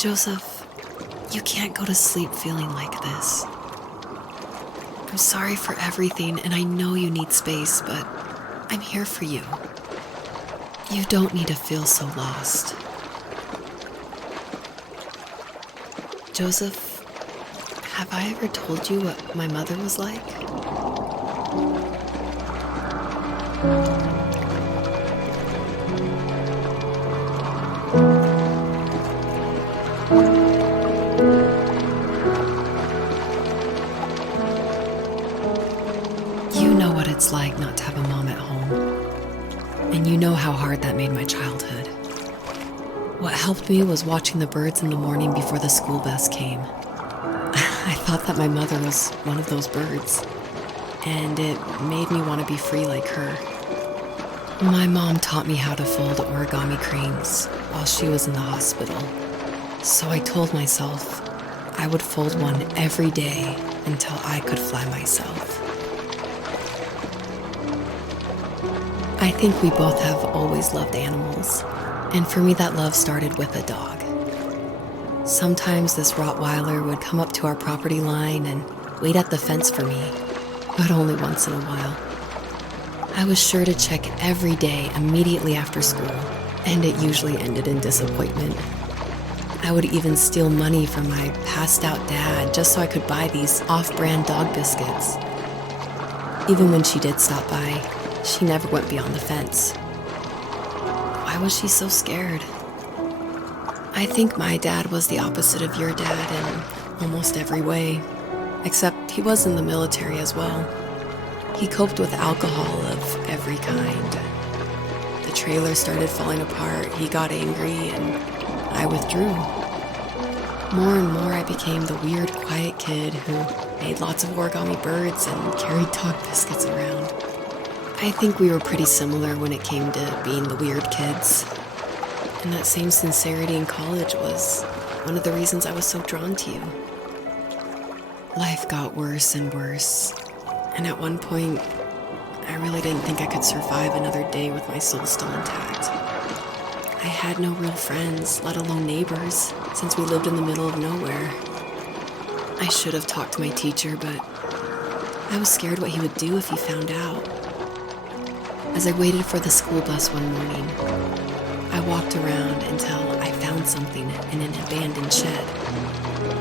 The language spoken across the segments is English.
Joseph, you can't go to sleep feeling like this. I'm sorry for everything, and I know you need space, but I'm here for you. You don't need to feel so lost. Joseph, have I ever told you what my mother was like? You know what it's like not to have a mom at home, and you know how hard that made my childhood. What helped me was watching the birds in the morning before the school bus came. I thought that my mother was one of those birds, and it made me want to be free like her. My mom taught me how to fold origami cranes while she was in the hospital, so I told myself I would fold one every day until I could fly myself. I think we both have always loved animals, and for me that love started with a dog. Sometimes this Rottweiler would come up to our property line and wait at the fence for me, but only once in a while. I was sure to check every day immediately after school, and it usually ended in disappointment. I would even steal money from my passed out dad just so I could buy these off-brand dog biscuits. Even when she did stop by, she never went beyond the fence. Why was she so scared? I think my dad was the opposite of your dad in almost every way, except he was in the military as well. He coped with alcohol of every kind. The trailer started falling apart, he got angry, and I withdrew. More and more I became the weird, quiet kid who made lots of origami birds and carried dog biscuits around. I think we were pretty similar when it came to being the weird kids. And that same sincerity in college was one of the reasons I was so drawn to you. Life got worse and worse, and at one point, I really didn't think I could survive another day with my soul still intact. I had no real friends, let alone neighbors, since we lived in the middle of nowhere. I should have talked to my teacher, but I was scared what he would do if he found out. As I waited for the school bus one morning, I walked around until I found something in an abandoned shed.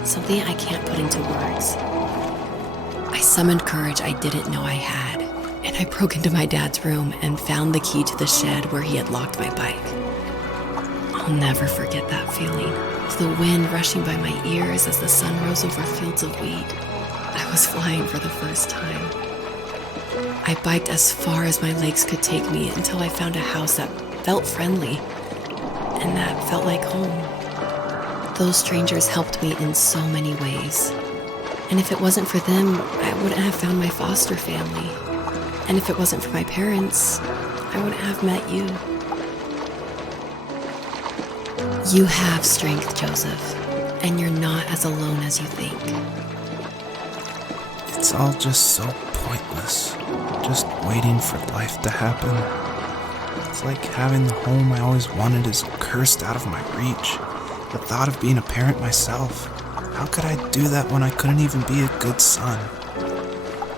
Something I can't put into words. I summoned courage I didn't know I had, and I broke into my dad's room and found the key to the shed where he had locked my bike. I'll never forget that feeling, of the wind rushing by my ears as the sun rose over fields of wheat. I was flying for the first time. I biked as far as my legs could take me until I found a house that felt friendly, and that felt like home. Those strangers helped me in so many ways. And if it wasn't for them, I wouldn't have found my foster family. And if it wasn't for my parents, I wouldn't have met you. You have strength, Joseph, and you're not as alone as you think. It's all just so pointless, just waiting for life to happen. It's like having the home I always wanted is cursed out of my reach. The thought of being a parent myself, how could I do that when I couldn't even be a good son?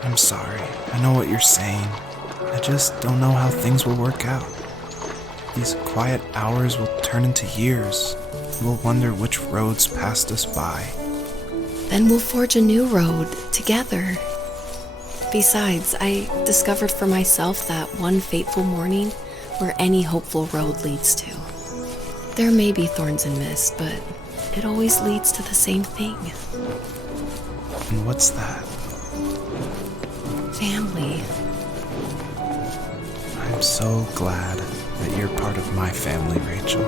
I'm sorry, I know what you're saying. I just don't know how things will work out. These quiet hours will turn into years. We'll wonder which roads passed us by. Then we'll forge a new road together. Besides, I discovered for myself that one fateful morning where any hopeful road leads to. There may be thorns and mist, but it always leads to the same thing. And what's that? Family. I'm so glad that you're part of my family, Rachel.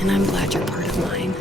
And I'm glad you're part of mine.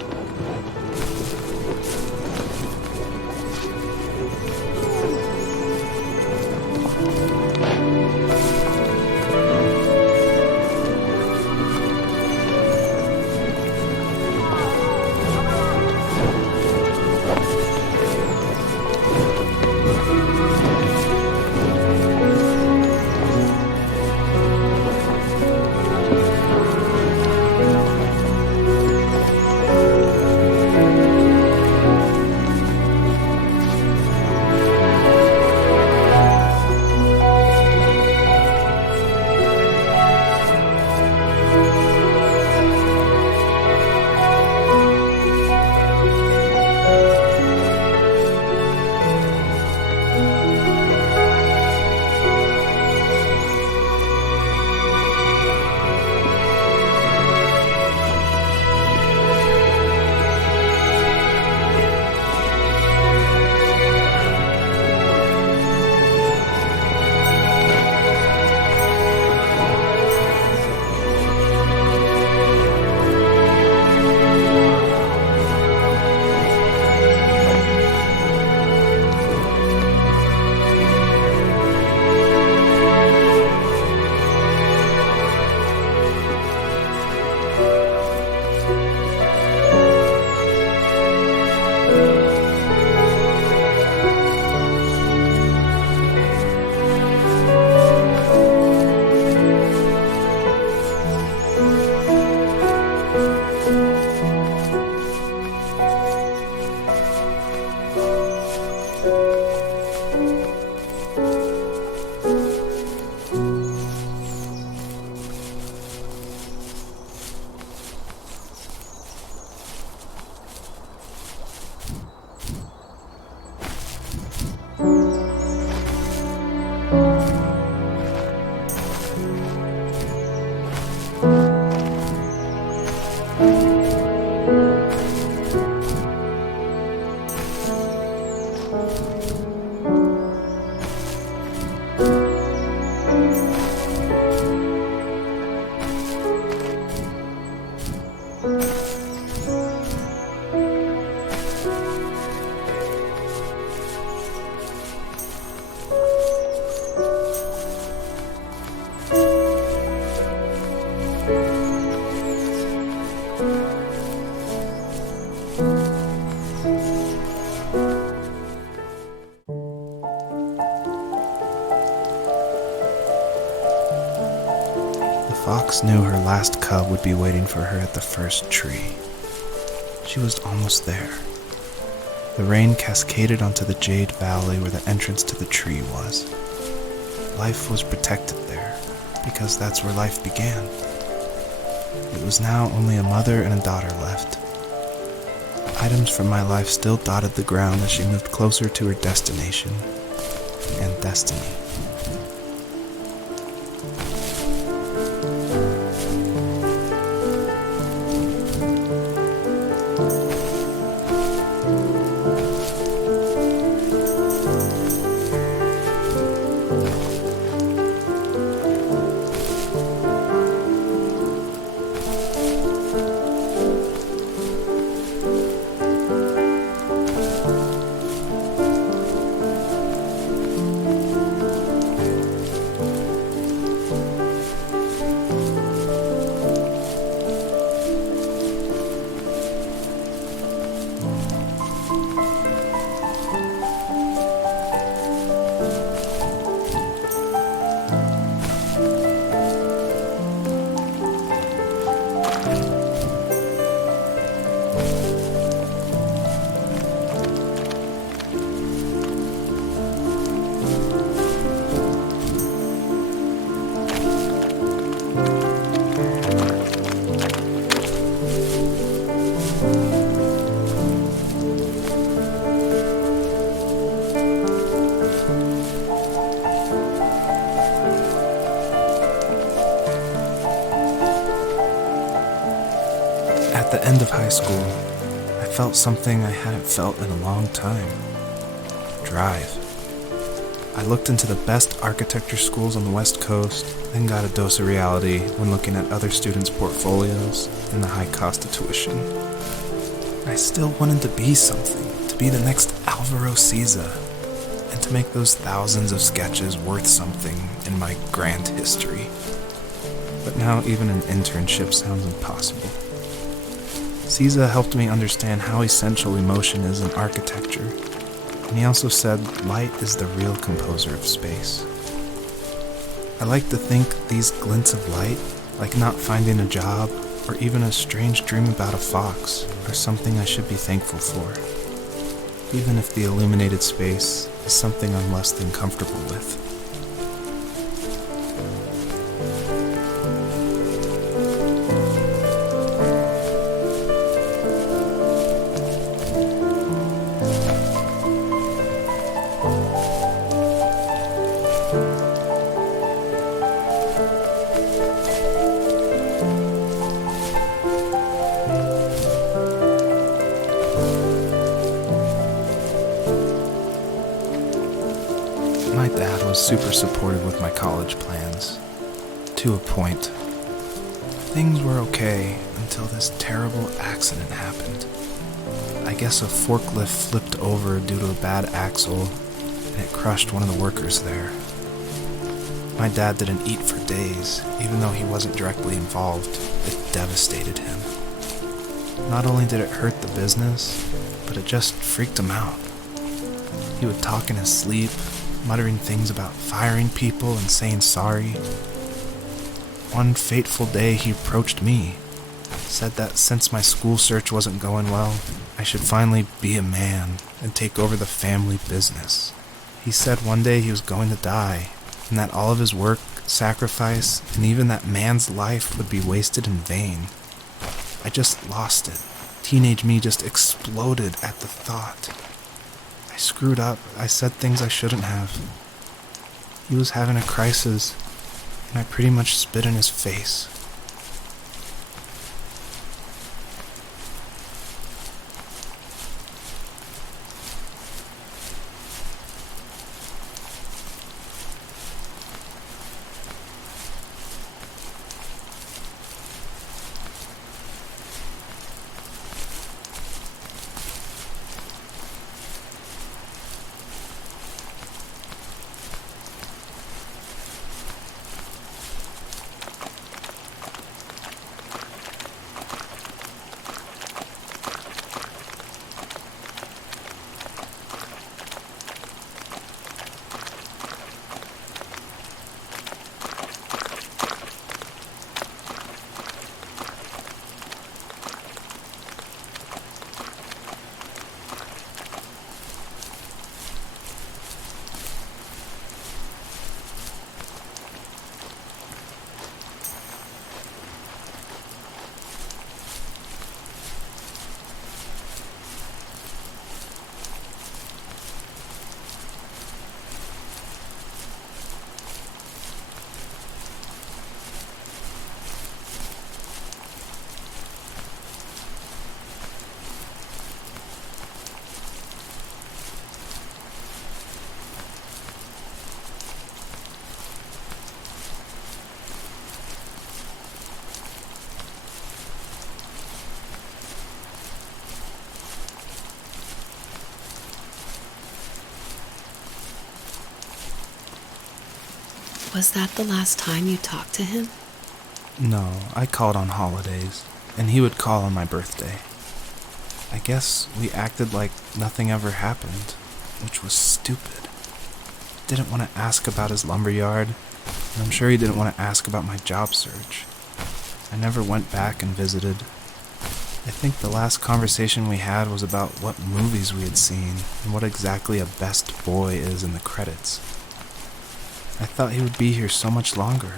The fox knew her last cub would be waiting for her at the first tree. She was almost there. The rain cascaded onto the jade valley where the entrance to the tree was. Life was protected there, because that's where life began. It was now only a mother and a daughter left. Items from my life still dotted the ground as she moved closer to her destination and destiny. At the end of high school, I felt something I hadn't felt in a long time. Drive. I looked into the best architecture schools on the West Coast, then got a dose of reality when looking at other students' portfolios and the high cost of tuition. I still wanted to be something, to be the next Alvaro Siza, and to make those thousands of sketches worth something in my grand history. But now even an internship sounds impossible. Siza helped me understand how essential emotion is in architecture, and he also said light is the real composer of space. I like to think these glints of light, like not finding a job or even a strange dream about a fox, are something I should be thankful for, even if the illuminated space is something I'm less than comfortable with. My dad was super supportive with my college plans, to a point. Things were okay until this terrible accident happened. I guess a forklift flipped over due to a bad axle, and it crushed one of the workers there. My dad didn't eat for days, even though he wasn't directly involved. It devastated him. Not only did it hurt the business, but it just freaked him out. He would talk in his sleep, muttering things about firing people and saying sorry. One fateful day he approached me, said that since my school search wasn't going well, I should finally be a man and take over the family business. He said one day he was going to die, and that all of his work, sacrifice, and even that man's life would be wasted in vain. I just lost it. Teenage me just exploded at the thought. I screwed up. I said things I shouldn't have. He was having a crisis, and I pretty much spit in his face. Was that the last time you talked to him? No, I called on holidays, and he would call on my birthday. I guess we acted like nothing ever happened, which was stupid. Didn't want to ask about his lumberyard, and I'm sure he didn't want to ask about my job search. I never went back and visited. I think the last conversation we had was about what movies we had seen and what exactly a best boy is in the credits. I thought he would be here so much longer.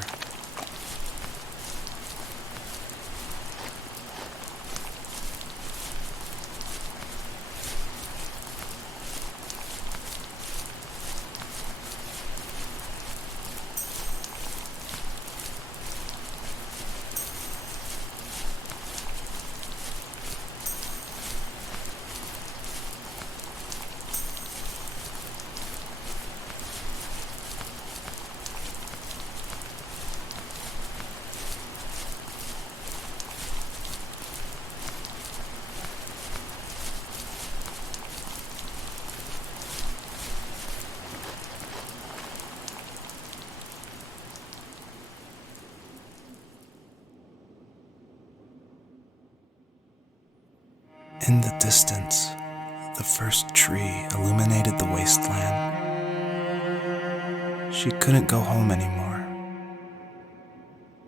In the distance, the first tree illuminated the wasteland. She couldn't go home anymore.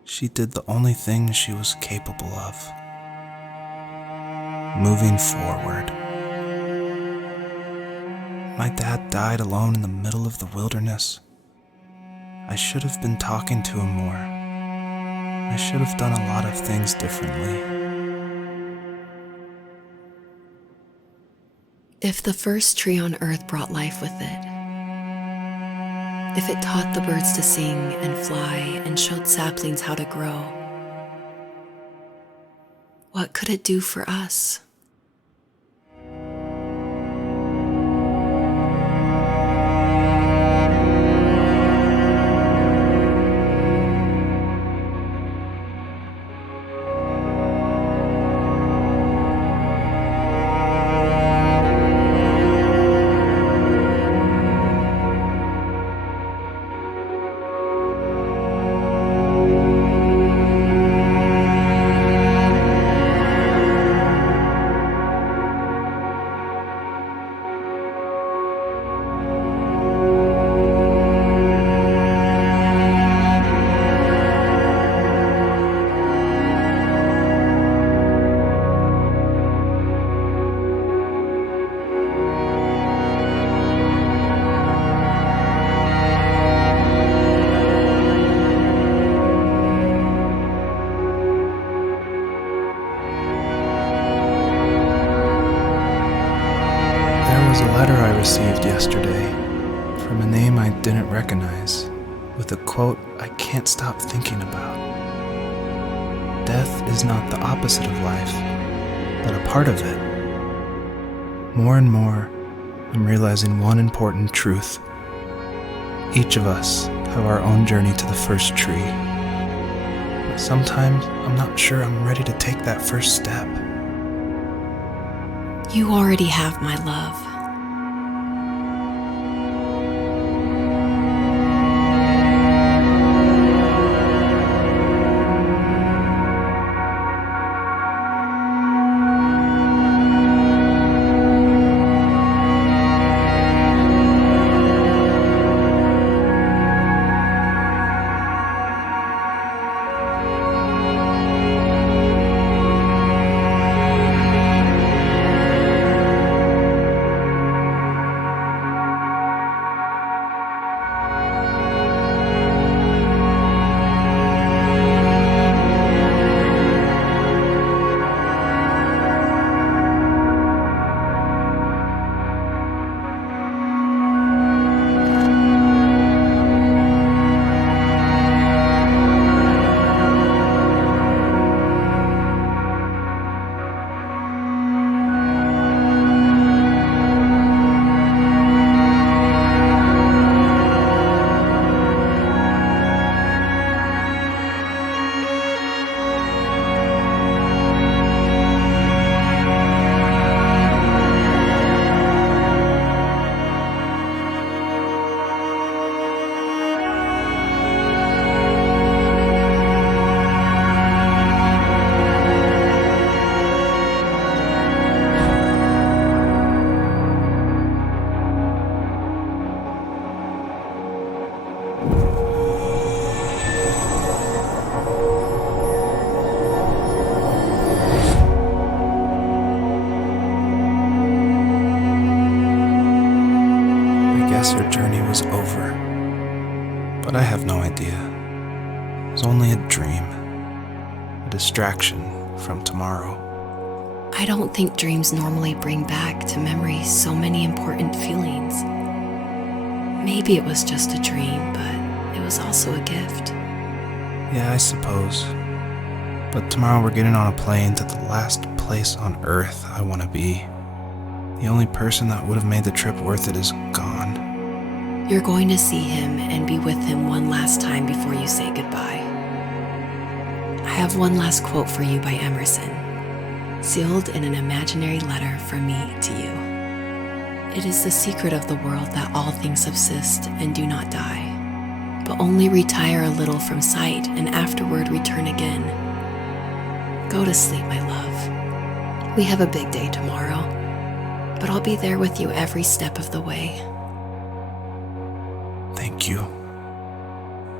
She did the only thing she was capable of. Moving forward. My dad died alone in the middle of the wilderness. I should have been talking to him more. I should have done a lot of things differently. If the first tree on Earth brought life with it, if it taught the birds to sing and fly and showed saplings how to grow, what could it do for us? Received yesterday from a name I didn't recognize, with a quote I can't stop thinking about. Death is not the opposite of life, but a part of it. More and more, I'm realizing one important truth. Each of us have our own journey to the first tree. But sometimes I'm not sure I'm ready to take that first step. You already have my love. guess her journey was over. But I have no idea. It was only a dream, a distraction from tomorrow. I don't think dreams normally bring back to memory so many important feelings. Maybe it was just a dream, but it was also a gift. Yeah, I suppose. But tomorrow we're getting on a plane to the last place on Earth I want to be. The only person that would have made the trip worth it is gone. You're going to see him and be with him one last time before you say goodbye. I have one last quote for you by Emerson, sealed in an imaginary letter from me to you. It is the secret of the world that all things subsist and do not die, but only retire a little from sight and afterward return again. Go to sleep, my love. We have a big day tomorrow, but I'll be there with you every step of the way. Thank you.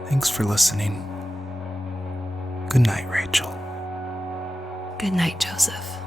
Thanks for listening. Good night, Rachel. Good night, Joseph.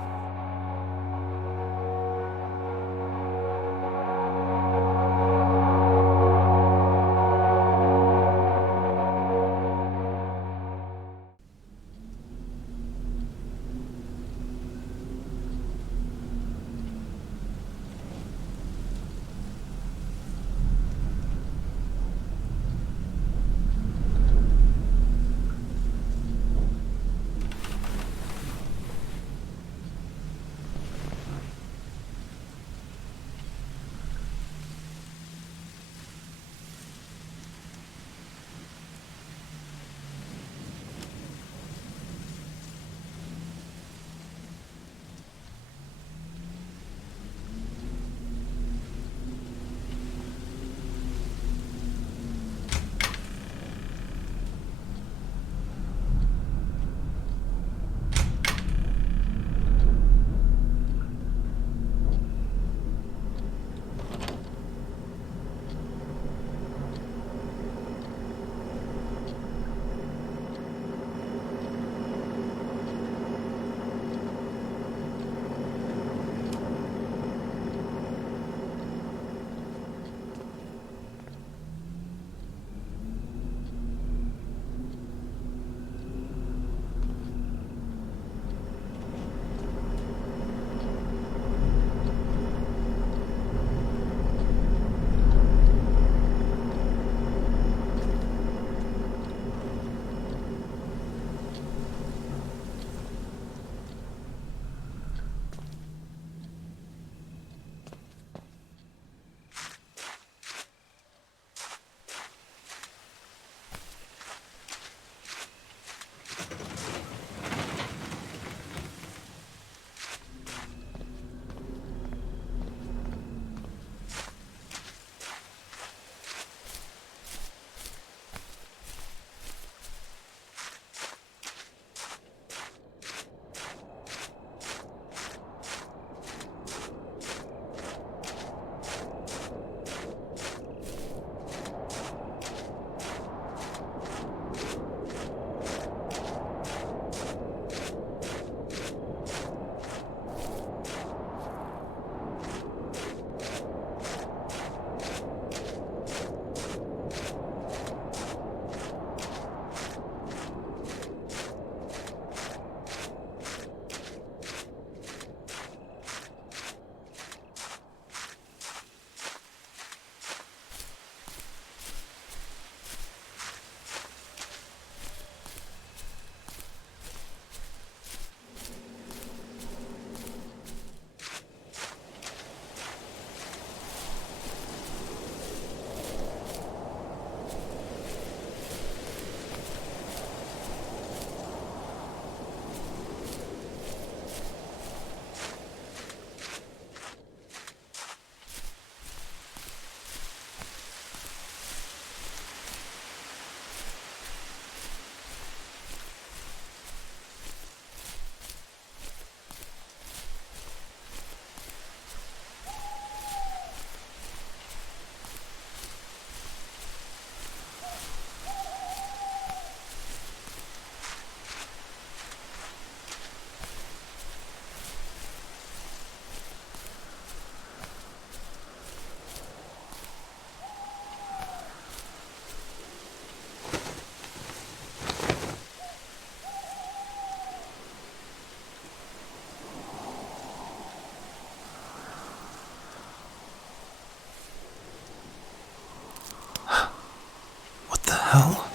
hell?